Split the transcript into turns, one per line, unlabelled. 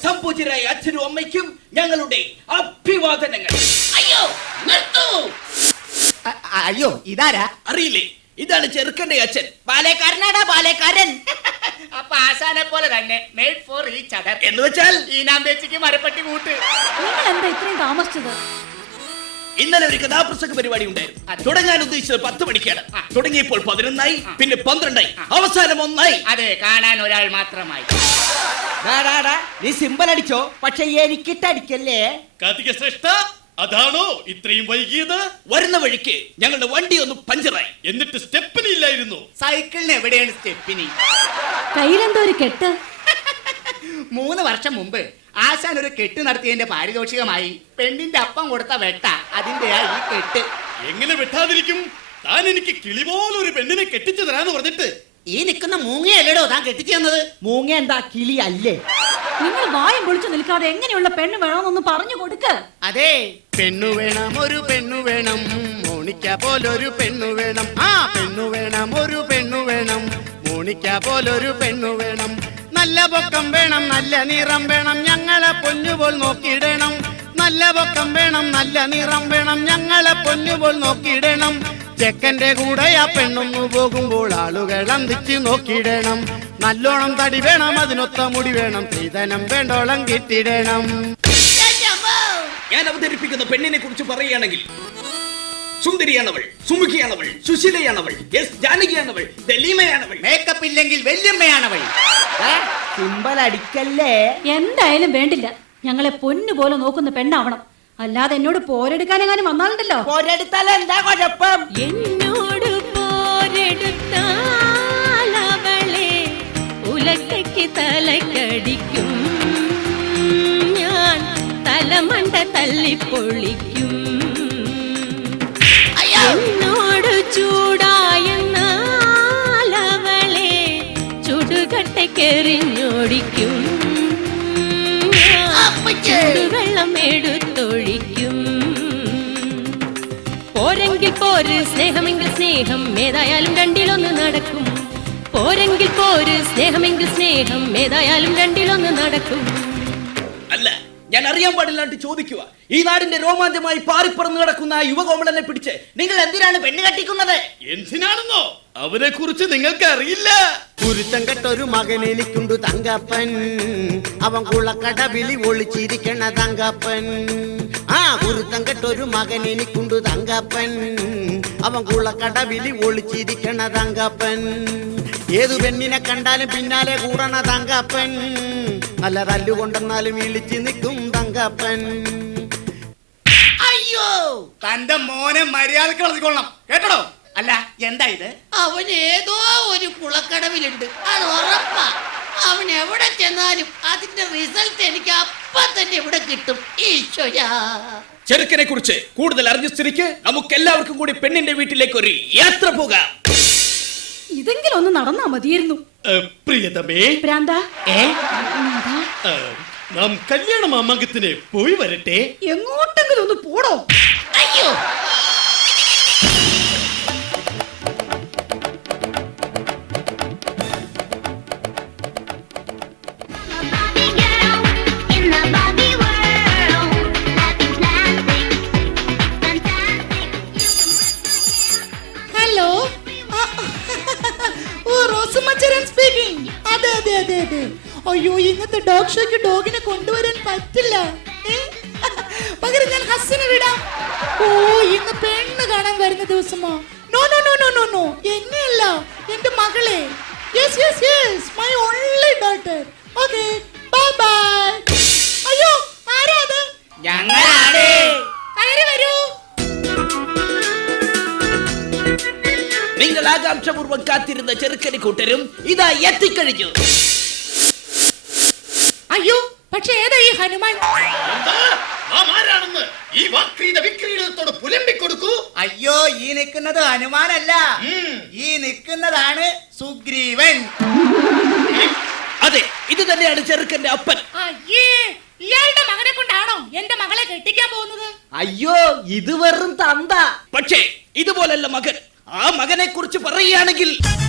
സംപൂജ്യരായ അച്ഛനും അമ്മയ്ക്കും ഞങ്ങളുടെ അഭിവാദനങ്ങൾ.
അയ്യോ നിർത്തൂ.
അയ്യോ ഇതാരാ?
അറിയില്ലേ, ഇതാണ് ചെറുക്കന്റെ അച്ഛൻ.
പാലേക്കാരനാടാ പാലേക്കാരൻ.
അപ്പൊ ആശാനെ പോലെ തന്നെ മെയ്ഡ് ഫോർ ഈച്ച് അതർ
എന്ന് വെച്ചാൽ
ഈനാമ്പേച്ചിക്ക് മരപ്പട്ടി കൂട്ട്.
നിങ്ങൾ എന്താ ഇത്രയും താമസിച്ചത്?
ഇന്നലെ ഒരു കഥാപ്രസംഗ പരിപാടി ഉണ്ടായിരുന്നു. തുടങ്ങാൻ ഉദ്ദേശിച്ചത് 10 മണിക്കാണ്. തുടങ്ങിയപ്പോൾ 11 പിന്നെ 12 അവസാനം 1.
അതെ, കാണാൻ ഒരാൾ മാത്രമായി.
നീ സിമ്പൽ അടിച്ചോ, പക്ഷെ എനിക്കിട്ടടിക്കല്ലേ.
കാർത്തിക ശ്രേഷ്ഠ, അതാണോ ഇത്രയും വൈകിയത്?
വരുന്ന വഴിക്ക് ഞങ്ങളുടെ വണ്ടി ഒന്ന് പഞ്ചറായി.
എന്നിട്ട് സ്റ്റെപ്പിന് ഇല്ലായിരുന്നു.
സൈക്കിളിന് എവിടെയാണ് സ്റ്റെപ്പിനി?
കയ്യിലെന്തോ ഒരു കെട്ട്.
3 വർഷം മുമ്പ് ആശാൻ ഒരു കെട്ട് നടത്തിയതിന്റെ പാരിതോഷികമായി പെണ്ണിന്റെ അപ്പം കൊടുത്ത വെട്ട അതിന്റെയാ ഈ കെട്ട്.
എങ്ങനെ വെട്ടാതിരിക്കും? താൻ എനിക്ക് കിളി പോലൊരു പെണ്ണിനെ കെട്ടിച്ചു തരാന്ന് പറഞ്ഞിട്ട്
ഈ നിൽക്കുന്ന മൂങ്ങയല്ലടോ താൻ കെട്ടിച്ചു തന്നത്.
മൂങ്ങ എന്താ കിളി അല്ലേ?
നിങ്ങൾ വായും പൊളിച്ചു നിൽക്കാതെ എങ്ങനെയുള്ള പെണ്ണ് വേണമെന്നൊന്ന് പറഞ്ഞു കൊടുക്ക്.
അതെ, പെണ്ണു വേണം, ഒരു പെണ്ണു വേണം, മോണിക്ക പോലൊരു പെണ്ണു വേണം. ആ പെണ്ണു വേണം, ഒരു പെണ്ണു വേണം, മോണിക്ക പോലൊരു പെണ്ണു വേണം. നല്ല പൊക്കം വേണം, നല്ല നിറം വേണം, ഞങ്ങളെ പൊന്നുപോൽ നോക്കിയിടണം. നല്ല പൊക്കം വേണം, നല്ല നിറം വേണം, ഞങ്ങളെ പൊന്നുപോൽ നോക്കിയിടണം. ചെക്കന്റെ കൂടെ ആ പെണ്ണൊന്നു പോകുമ്പോൾ ആളുകൾ അന്തിച്ച് നോക്കിയിടണം. നല്ലോണം തടി വേണം, അതിനൊത്ത മുടി വേണം, സ്ത്രീധനം വേണ്ടോളം കിട്ടിയിടണം.
ഞാൻ അവതരിപ്പിക്കുന്ന പെണ്ണിനെ കുറിച്ച് പറയുകയാണെങ്കിൽ സുന്ദരിയാണവൾ, സുമുഖിയാണവൾ, സുശീലയാണവൾ, എസ് ജാനകിയാണവൾ, ദലീമയാണവൾ.
മേക്കപ്പ് ഇല്ലെങ്കിൽ വല്യമ്മയാണവൾ.
സിമ്പൽ അടിക്കല്ലേ.
എന്തായാലും വേണ്ടില്ല, ഞങ്ങളെ പൊന്നു പോലെ നോക്കുന്ന പെണ്ണാവണം. അല്ലാതെ എന്നോട് പോരെടുക്കാനെങ്ങാനും വന്നാലുണ്ടല്ലോ.
പോരെടുത്താൽ എന്താ കുഴപ്പം?
എന്നോട് പോരെടുത്താൽ അവളെ ഉലക്കയ്ക്ക് തലക്കടിക്കും, ഞാൻ തലമണ്ട തല്ലിപ്പൊളിക്കും. എന്നോട് ചൂടായെന്നാൽ അവളെ ചുടുകട്ടയ്ക്കെറിഞ്ഞോടിക്കും, ചൂടുവെള്ളം എടുത്തൊഴിക്കും. പോരെങ്കിൽ പോര്, സ്നേഹമെങ്കിൽ സ്നേഹം, ഏതായാലും രണ്ടിലൊന്ന് നടക്കും. പോരെങ്കിൽ പോര്, സ്നേഹമെങ്കിൽ സ്നേഹം, ഏതായാലും രണ്ടിലൊന്ന് നടക്കും.
അല്ല, ഞാൻ അറിയാൻ പാടില്ലാണ്ട് ചോദിക്കുക. ഈ നാടിന്റെ രോമാഞ്ചമായി പാറിപ്പറന്ന് കിടക്കുന്ന ആ യുവകോമളനെ പിടിച്ച് നിങ്ങൾ എന്തിനാണ് പെണ്ണ് കെട്ടിക്കുന്നത്?
എന്തിനാണെന്നോ അവരെ കുറിച്ച് നിങ്ങൾക്ക് അറിയില്ല.
കുരുത്തം കെട്ടൊരു മകൻ എനിക്കുണ്ട് തങ്കപ്പൻ, അവൻ കുളക്കടവിളി ഒളിച്ചിരിക്കണ തങ്കപ്പൻ. ആ കുരുത്തം കെട്ടൊരു മകൻ എനിക്കുണ്ട് തങ്കപ്പൻ, അവൻ കുളക്കടവിളി ഒളിച്ചിരിക്കണ തങ്കപ്പൻ. ഏതു പെണ്ണിനെ കണ്ടാലും പിന്നാലെ കൂടണ തങ്കപ്പൻ, നല്ല തല്ലുകൊണ്ടെന്നാലും ഇളിച്ചു നിൽക്കും തങ്കപ്പൻ.
അയ്യോ, തന്റെ മോനെ മര്യാദക്ക് വളർത്തിക്കൊള്ളണം കേട്ടോ. അല്ല, എന്താ ഇത്?
അവൻ ഏതോ ഒരു കുളക്കടവിലുണ്ട്, അത് ഉറപ്പാ. അവൻ എവിടെ ചെന്നാലും അതിന്റെ റിസൾട്ട് എനിക്ക് അപ്പൊ തന്നെ ഇവിടെ കിട്ടും. ഈശ്വരാ,
ചെറുക്കനെ കുറിച്ച് കൂടുതൽ അറിഞ്ഞ സ്ഥിതിക്ക് നമുക്ക് എല്ലാവർക്കും കൂടി പെണ്ണിന്റെ വീട്ടിലേക്ക് ഒരു യാത്ര പോകാം.
ഇതെങ്കിലും ഒന്ന് നടന്നാ മതിയായിരുന്നു.
പ്രിയതമേ,
ഭ്രാന്താ,
നാം കല്യാണ മാമാങ്കത്തിന് പോയി വരട്ടെ.
എങ്ങോട്ടെങ്കിലും ഒന്ന് പോടോ.
അയ്യോ,
ഹലോ, ഓ റോസുമച്ചരൻ സ്പീക്കിംഗ്. അതെ അതെ അതെ അതെ. അയ്യോ, ഇന്നത്തെ ഡോഗ് ഷോയ്ക്ക് ഡോഗിനെ കൊണ്ടുവരാൻ പറ്റില്ല. പകരം ഞാൻ ഹസ്സിനെ വിടാം. ഓ, ഇന്ന് പെണ്ണ് കാണാൻ വരുന്ന ദിവസമോ? No no no no no no, എന്നെയല്ല, എന്റെ മകളെ. Yes yes yes, my only daughter. Okay, bye bye. അയ്യോ, ആരാ അത്?
ഞങ്ങളാണ്.
കയറി വരൂ.
നിങ്ങൾ ആകാംക്ഷപൂർവ്വം കാത്തിരുന്ന ചെറുക്കന് കൂട്ടരും ഇതാ എത്തിക്കഴിഞ്ഞു.
അയ്യോ, പക്ഷെ ഏതാ ഈ ഹനുമാൻ?
ഈ വിക്രീഡത്തോട് പുലമ്പിക്കൊടുക്കൂ.
അയ്യോ, ഈ നിൽക്കുന്നത് ഹനുമാനല്ല, ഈ നിൽക്കുന്നതാണ് സുഗ്രീവൻ.
അതെ, ഇത് തന്നെയാണ് ചെറുക്കന്റെ അപ്പൻ.
അയ്യേ, ഇയാളുടെ മകനെ കൊണ്ടാണോ എന്റെ മകളെ കെട്ടിക്കാൻ പോകുന്നത്?
അയ്യോ, ഇത് വെറും തന്ത.
പക്ഷേ ഇതുപോലല്ല മകൻ. ആ മകനെ കുറിച്ച് പറയുകയാണെങ്കിൽ